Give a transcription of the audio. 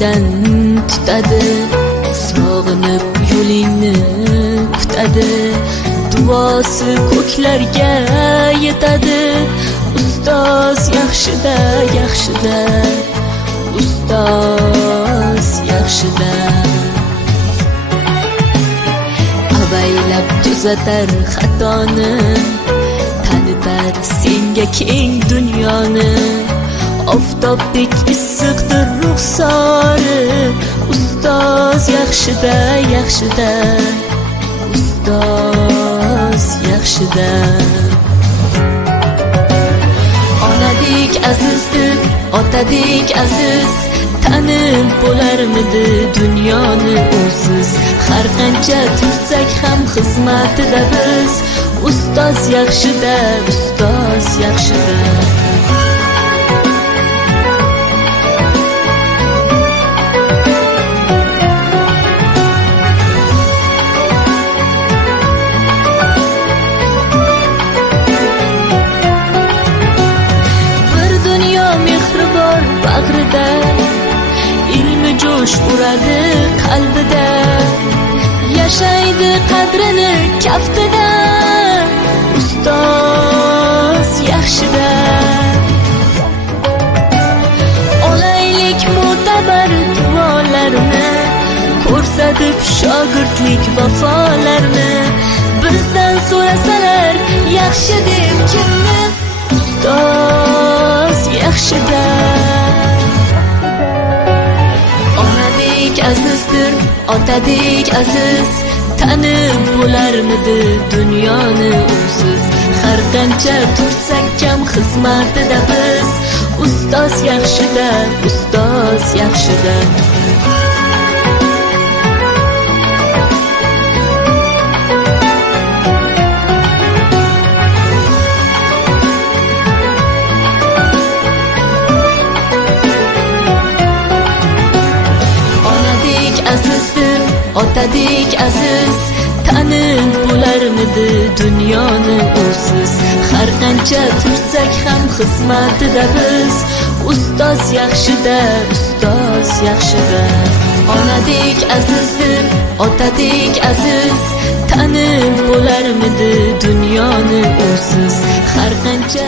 ko'ngildan tutadi, sog'inib yo'lingni kutadi, duosi ko'klarga yetadi. Ustoz yaxshida, yaxshida, ustoz yaxshida. Avaylab tuzatar xatoni, tanitar senga keng dunyoni. Oftobdek issiqdir ruxsori, ustoz yaxshida, yaxshida, ustoz yaxshida. Onadek azizdir, otadek aziz, tanib bo'larmidi dunyoni usiz. Har qancha tursak ham xizmatida biz, ustoz yaxshida, ustoz yaxshida. Bag'rida ilmi jo'sh uradi qalbida, yashaydi qadrini kaftida, ustoz yaxshida. Olaylik mo'tabar duolarni, ko'rsatib shogirdlik vafolarni. Bizdan so'rasalar yaxshi deb kimni, ustoz yaxshida. Azizdir, otadek aziz, tanib bo'larmidi dunyoni usiz. Har qancha tursak kam xizmatida biz, ustoz yaxshida, ustoz yaxshida. Azizdir, otadek aziz, tanib bo'larmidi dunyoni usiz. Har qancha tursak ham xizmatida biz, ustoz yaxshida, ustoz yaxshida. Onadek azizdir, otadek aziz, tanib bo'larmidi dunyoni usiz. Har qancha